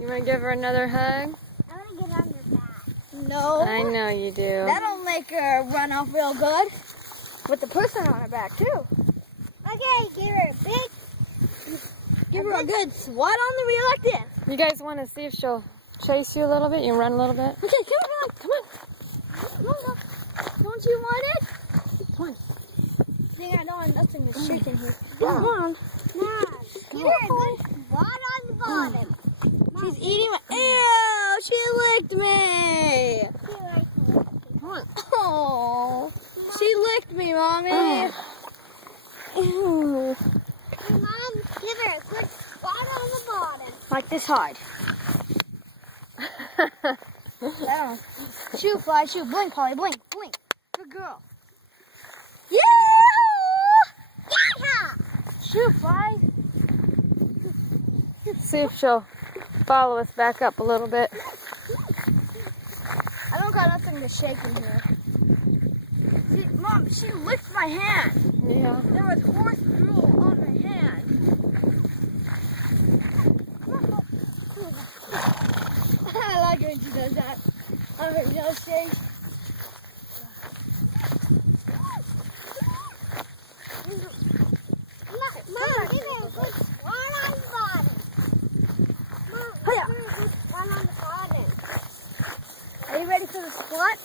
You want to give her another hug? I want to get on her back. No. I know you do. That'll make her run off real good. With the person on her back, too. Okay, give her a big... Give her a good swat on the rear like this. You guys want to see if she'll chase you a little bit? You run a little bit? Okay, come on. Come on. Don't you want it? Come on. Dang, I don't want nothing to shake in here. Come on. Nah, give her a good swat on the bottom. She's eating my... Ew, she licked me. Come on. Oh, she licked me, Mommy. Ew. Hey, Mom, give her a good spot on the bottom. Like this hard. Shoot, fly, shoot. Blink, Polly, blink, blink. Good girl. Yeah! Shoot, fly. See if she'll follow us back up a little bit. I don't got nothing to shake in here. See, Mom, she licked my hand. Yeah. There was horse drool on my hand. I like when she does that. On her nose stage. Mom, give her a good squat on the bottom. Mom, give her a good squat on the bottom. Are you ready for the squat?